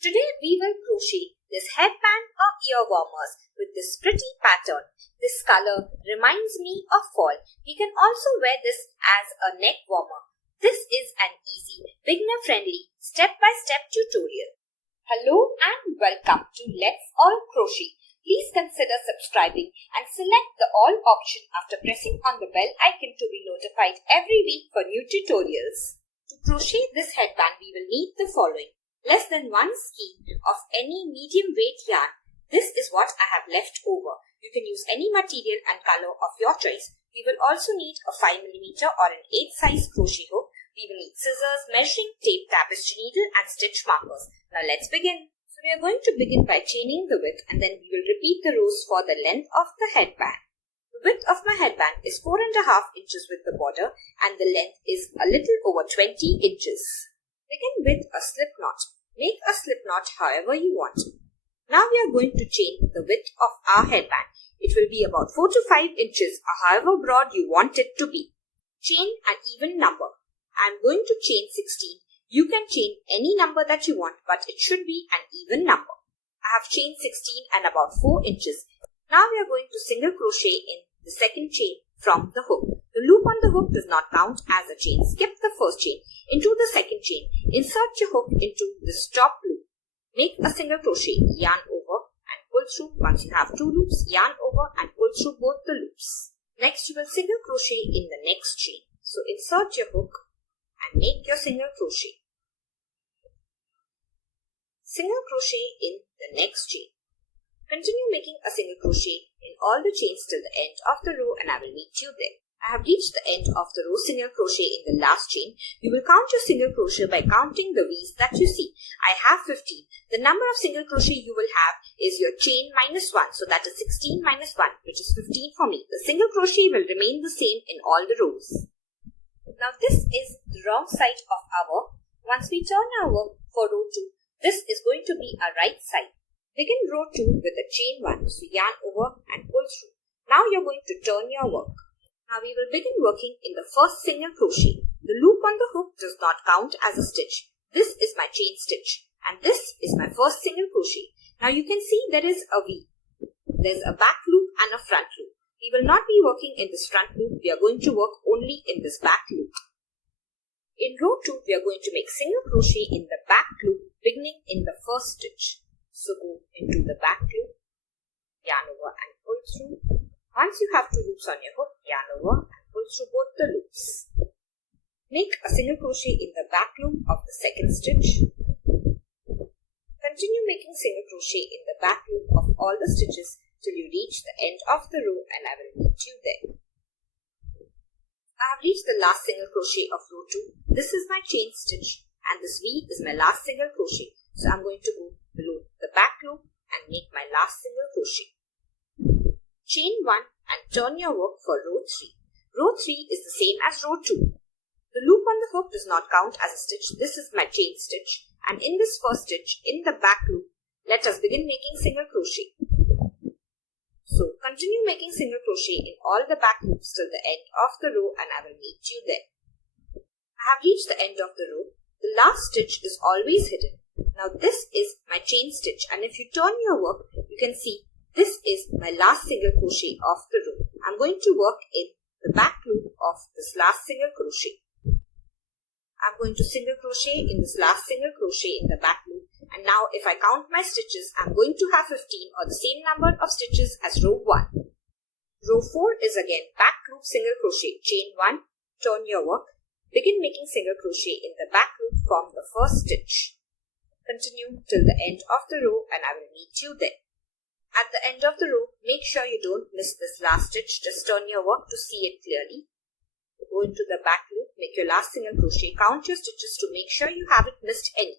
Today we will crochet this headband or ear warmers with this pretty pattern. This color reminds me of fall. We can also wear this as a neck warmer. This is an easy, beginner-friendly, step-by-step tutorial. Hello and welcome to Let's All Crochet. Please consider subscribing and select the All option after pressing on the bell icon to be notified every week for new tutorials. To crochet this headband, we will need the following. Less than 1 skein of any medium weight yarn. This is what I have left over. You can use any material and color of your choice. We will also need a 5mm or an 8 size crochet hook. We will need scissors, measuring tape, tapestry needle and stitch markers. Now let's begin. So we are going to begin by chaining the width and then we will repeat the rows for the length of the headband. The width of my headband is 4.5 inches with the border and the length is a little over 20 inches. Begin with a slip knot. Make a slip knot however you want. Now we are going to chain the width of our headband. It will be about 4 to 5 inches or however broad you want it to be. Chain an even number. I am going to chain 16. You can chain any number that you want, but it should be an even number. I have chained 16 and about 4 inches. Now we are going to single crochet in the second chain from the hook. The loop on the hook does not count as a chain. Skip the first chain. Into the second chain, insert your hook into this top loop. Make a single crochet, yarn over and pull through. Once you have 2 loops, yarn over and pull through both the loops. Next you will single crochet in the next chain. So insert your hook and make your single crochet. Single crochet in the next chain. Continue making a single crochet in all the chains till the end of the row and I will meet you there. I have reached the end of the row single crochet in the last chain. You will count your single crochet by counting the V's that you see. I have 15. The number of single crochet you will have is your chain minus 1. So that is 16 minus 1, which is 15 for me. The single crochet will remain the same in all the rows. Now this is the wrong side of our work. Once we turn our work for row 2, this is going to be our right side. Begin row 2 with a chain 1. So yarn over and pull through. Now you are going to turn your work. Now we will begin working in the first single crochet. The loop on the hook does not count as a stitch. This is my chain stitch and this is my first single crochet. Now you can see there is a V. There's a back loop and a front loop. We will not be working in this front loop. We are going to work only in this back loop. In row 2, we are going to make single crochet in the back loop beginning in the first stitch. So go into the back loop, yarn over and pull through. Once you have 2 loops on your hook, yarn over and pull through both the loops. Make a single crochet in the back loop of the second stitch. Continue making single crochet in the back loop of all the stitches till you reach the end of the row and I will meet you there. I have reached the last single crochet of row 2. This is my chain stitch and this V is my last single crochet. So I am going to go below the back loop and make my last single crochet. Chain 1 and turn your work for row 3. Row 3 is the same as row 2. The loop on the hook does not count as a stitch. This is my chain stitch and in this first stitch in the back loop, let us begin making single crochet. So continue making single crochet in all the back loops till the end of the row and I will meet you there. I have reached the end of the row. The last stitch is always hidden. Now this is my chain stitch and if you turn your work, you can see this is my last single crochet of the row. I'm going to work in the back loop of this last single crochet. I'm going to single crochet in this last single crochet in the back loop. And now if I count my stitches, I'm going to have 15 or the same number of stitches as row 1. Row 4 is again back loop single crochet. Chain 1, turn your work. Begin making single crochet in the back loop from the first stitch. Continue till the end of the row and I will meet you there. At the end of the row, make sure you don't miss this last stitch. Just turn your work to see it clearly. Go into the back loop, make your last single crochet, count your stitches to make sure you haven't missed any.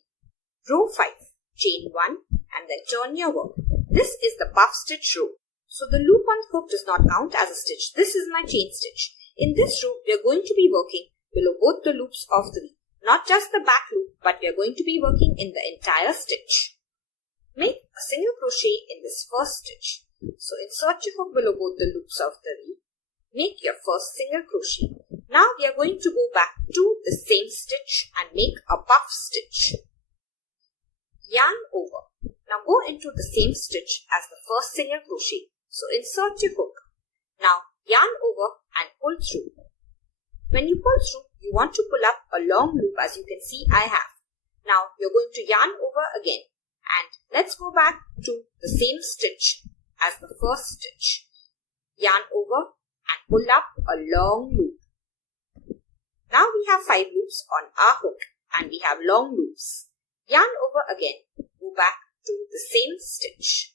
Row 5, chain 1 and then turn your work. This is the puff stitch row. So the loop on the hook does not count as a stitch. This is my chain stitch. In this row, we are going to be working below both the loops of the V. Not just the back loop, but we are going to be working in the entire stitch. Make a single crochet in this first stitch. So insert your hook below both the loops of the V. Make your first single crochet. Now we are going to go back to the same stitch and make a puff stitch. Yarn go into the same stitch as the first single crochet. So insert your hook. Now yarn over and pull through. When you pull through, you want to pull up a long loop as you can see I have. Now you're going to yarn over again and let's go back to the same stitch as the first stitch. Yarn over and pull up a long loop. Now we have 5 loops on our hook and we have long loops. Yarn over again, go back to the same stitch.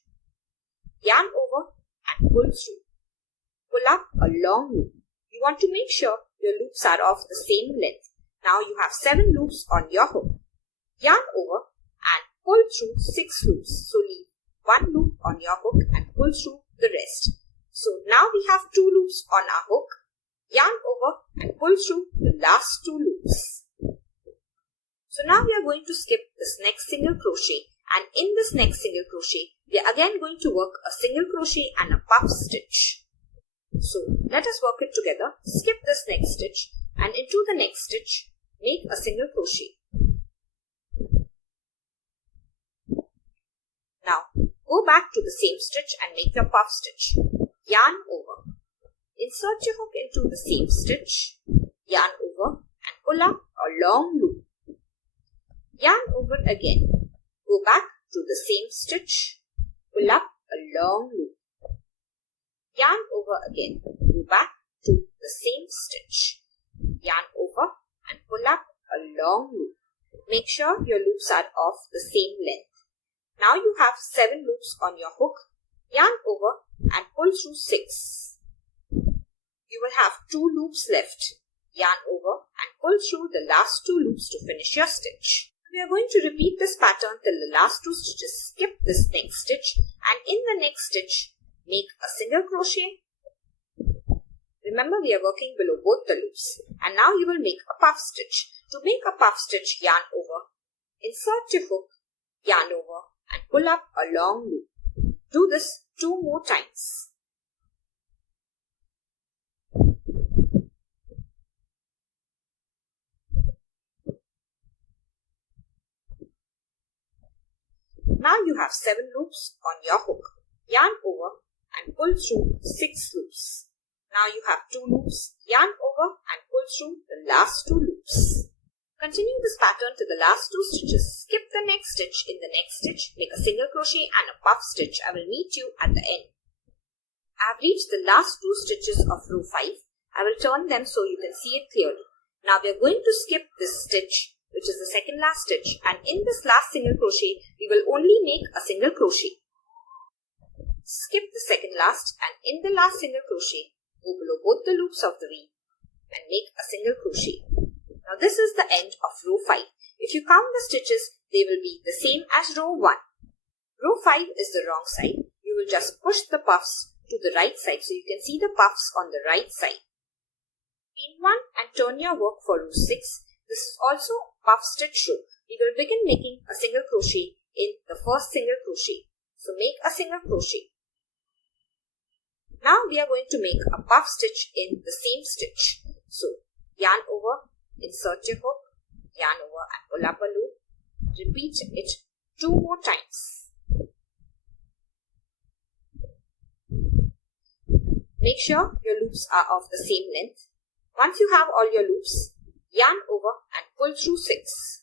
Yarn over and pull through. Pull up a long loop. You want to make sure your loops are of the same length. Now you have 7 loops on your hook. Yarn over and pull through 6 loops. So leave 1 loop on your hook and pull through the rest. So now we have 2 loops on our hook. Yarn over and pull through the last 2 loops. So now we are going to skip this next single crochet, and in this next single crochet we are again going to work a single crochet and a puff stitch. So let us work it together. Skip this next stitch and into the next stitch make a single crochet. Now go back to the same stitch and make your puff stitch. Yarn over. Insert your hook into the same stitch. Yarn over and pull up a long loop. Yarn over again. Go back to the same stitch. Pull up a long loop. Yarn over again. Go back to the same stitch. Yarn over and pull up a long loop. Make sure your loops are of the same length. Now you have 7 loops on your hook. Yarn over and pull through 6. You will have 2 loops left. Yarn over and pull through the last 2 loops to finish your stitch. We are going to repeat this pattern till the last 2 stitches. Skip this next stitch and in the next stitch make a single crochet. Remember we are working below both the loops, and now you will make a puff stitch. To make a puff stitch, yarn over, insert your hook, yarn over and pull up a long loop. Do this 2 more times. Now you have 7 loops on your hook. Yarn over and pull through 6 loops. Now you have 2 loops. Yarn over and pull through the last 2 loops. Continue this pattern to the last 2 stitches. Skip the next stitch. In the next stitch, make a single crochet and a puff stitch. I will meet you at the end. I have reached the last 2 stitches of row 5. I will turn them so you can see it clearly. Now we are going to skip this stitch, which is the second last stitch, and in this last single crochet we will only make a single crochet. Skip the second last and in the last single crochet go below both the loops of the V and make a single crochet. Now this is the end of row 5. If you count the stitches, they will be the same as row 1. Row 5 is the wrong side. You will just push the puffs to the right side so you can see the puffs on the right side. Chain 1 and turn your work for row 6. This is also puff stitch row. We will begin making a single crochet in the first single crochet. So make a single crochet. Now we are going to make a puff stitch in the same stitch. So yarn over, insert your hook, yarn over and pull up a loop. Repeat it 2 more times. Make sure your loops are of the same length. Once you have all your loops, yarn over and pull through 6.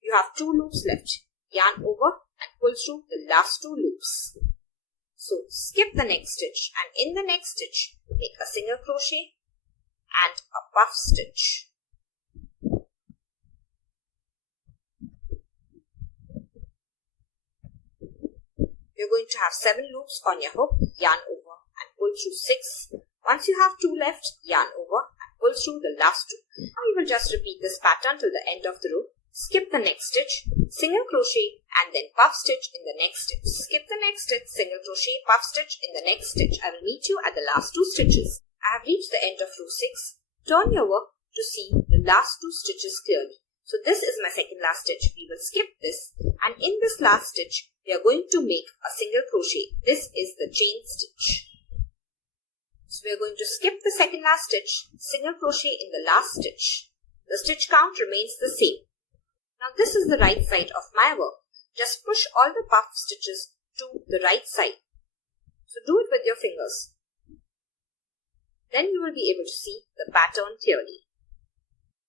You have 2 loops left. Yarn over and pull through the last 2 loops. So skip the next stitch and in the next stitch make a single crochet and a puff stitch. You're going to have 7 loops on your hook. Yarn over and pull through 6. Once you have 2 left, yarn over and pull through the last 2. Now you will just repeat this pattern till the end of the row. Skip the next stitch, single crochet and then puff stitch in the next stitch. Skip the next stitch, single crochet, puff stitch in the next stitch. I will meet you at the last 2 stitches. I have reached the end of row 6. Turn your work to see the last 2 stitches clearly. So this is my second last stitch. We will skip this and in this last stitch we are going to make a single crochet. This is the chain stitch. So we are going to skip the second last stitch, single crochet in the last stitch. The stitch count remains the same. Now this is the right side of my work. Just push all the puff stitches to the right side. So do it with your fingers. Then you will be able to see the pattern clearly.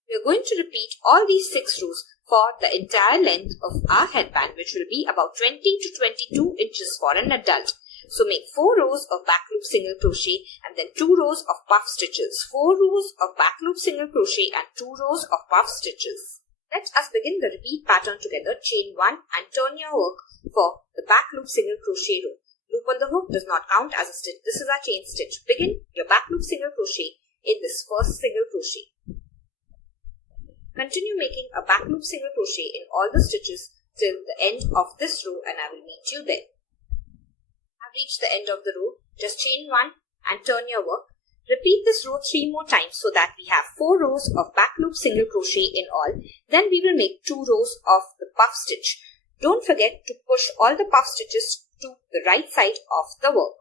We are going to repeat all these 6 rows for the entire length of our headband, which will be about 20 to 22 inches for an adult. So make 4 rows of back loop single crochet and then 2 rows of puff stitches. 4 rows of back loop single crochet and 2 rows of puff stitches. Let us begin the repeat pattern together. Chain 1 and turn your work for the back loop single crochet row. Loop on the hook does not count as a stitch. This is our chain stitch. Begin your back loop single crochet in this first single crochet. Continue making a back loop single crochet in all the stitches till the end of this row and I will meet you there. I've reached the end of the row. Just chain 1 and turn your work. Repeat this row 3 more times so that we have 4 rows of back loop single crochet in all. Then we will make 2 rows of the puff stitch. Don't forget to push all the puff stitches to the right side of the work.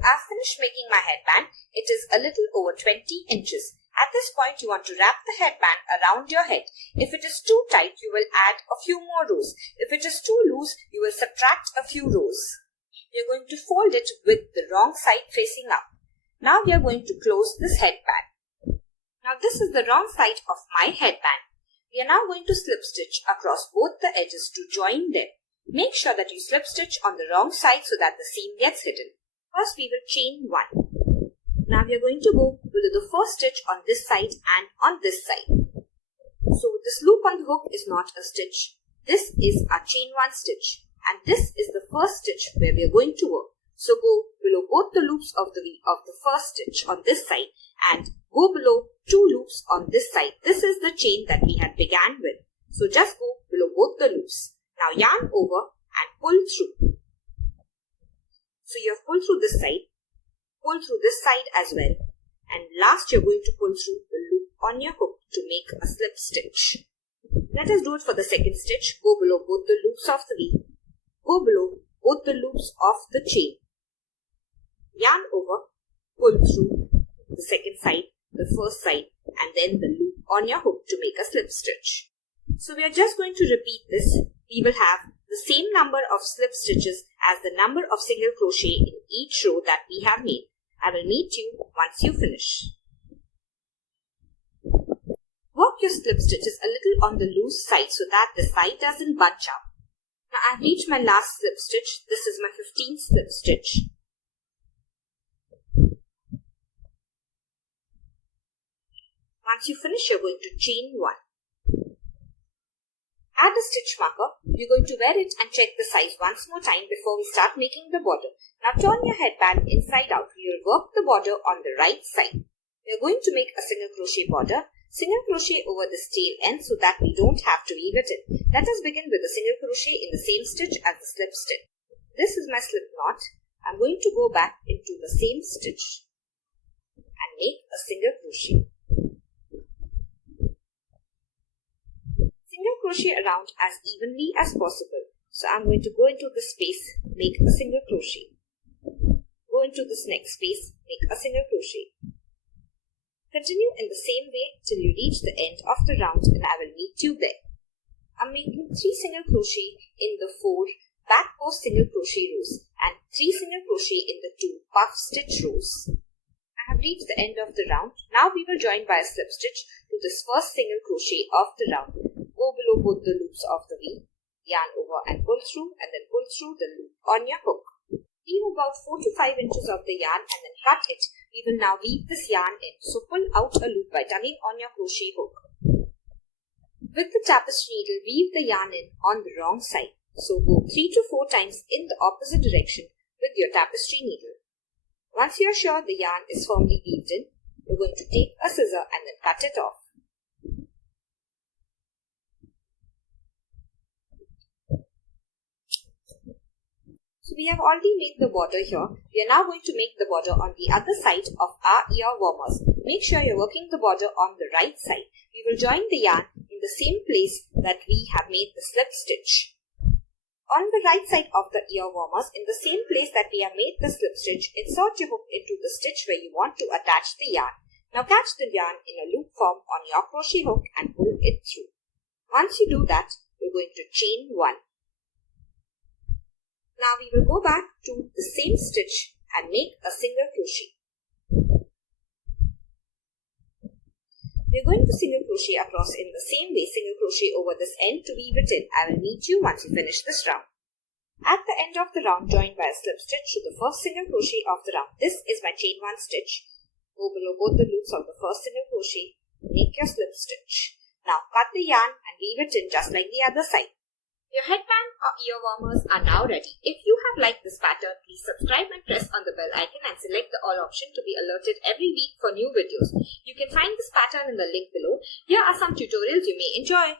I've finished making my headband. It is a little over 20 inches. At this point, you want to wrap the headband around your head. If it is too tight, you will add a few more rows. If it is too loose, you will subtract a few rows. You're going to fold it with the wrong side facing up. Now we are going to close this headband. Now this is the wrong side of my headband. We are now going to slip stitch across both the edges to join them. Make sure that you slip stitch on the wrong side so that the seam gets hidden. First we will chain 1. Now we are going to go below the first stitch on this side and on this side. So this loop on the hook is not a stitch. This is our chain 1 stitch. And this is the first stitch where we are going to work. So go below both the loops of the first stitch on this side and go below 2 loops on this side. This is the chain that we had began with. So just go below both the loops. Now yarn over and pull through. So you have pulled through this side, pull through this side as well. And last you're going to pull through the loop on your hook to make a slip stitch. Let us do it for the second stitch. Go below both the loops of the V. Go below both the loops of the chain. Yarn over, pull through the second side, the first side, and then the loop on your hook to make a slip stitch. So we are just going to repeat this. We will have the same number of slip stitches as the number of single crochet in each row that we have made. I will meet you once you finish. Work your slip stitches a little on the loose side so that the side doesn't bunch up. Now I have reached my last slip stitch. This is my 15th slip stitch. Once you finish, you're going to chain 1. Add a stitch marker. You're going to wear it and check the size once more time before we start making the border. Now turn your headband inside out. We will work the border on the right side. We are going to make a single crochet border. Single crochet over this tail end so that we don't have to weave it in. Let us begin with a single crochet in the same stitch as the slip stitch. This is my slip knot. I'm going to go back into the same stitch and make a single crochet. Single crochet around as evenly as possible. So I'm going to go into this space, make a single crochet. Go into this next space, make a single crochet. Continue in the same way till you reach the end of the round and I will meet you there. I'm making 3 single crochet in the 4 back post single crochet rows and 3 single crochet in the 2 puff stitch rows. I have reached the end of the round. Now we will join by a slip stitch to this first single crochet of the round. Go below both the loops of the V, yarn over and pull through and then pull through the loop on your hook. Leave about 4 to 5 inches of the yarn and then cut it. We will now weave this yarn in. So pull out a loop by tugging on your crochet hook. With the tapestry needle, weave the yarn in on the wrong side. So go 3 to 4 times in the opposite direction with your tapestry needle. Once you are sure the yarn is firmly weaved in, you're going to take a scissor and then cut it off. So we have already made the border here. We are now going to make the border on the other side of our ear warmers. Make sure you're working the border on the right side. We will join the yarn in the same place that we have made the slip stitch. On the right side of the ear warmers, in the same place that we have made the slip stitch, insert your hook into the stitch where you want to attach the yarn. Now catch the yarn in a loop form on your crochet hook and pull it through. Once you do that, you're going to chain 1. Now we will go back to the same stitch and make a single crochet. We are going to single crochet across in the same way, single crochet over this end to weave it in. I will meet you once you finish this round. At the end of the round, join by a slip stitch to the first single crochet of the round. This is my chain 1 stitch. Go below both the loops of the first single crochet. Make your slip stitch. Now cut the yarn and weave it in just like the other side. Your headband or ear warmers are now ready. If you have liked this pattern, please subscribe and press on the bell icon and select the all option to be alerted every week for new videos. You can find this pattern in the link below. Here are some tutorials you may enjoy.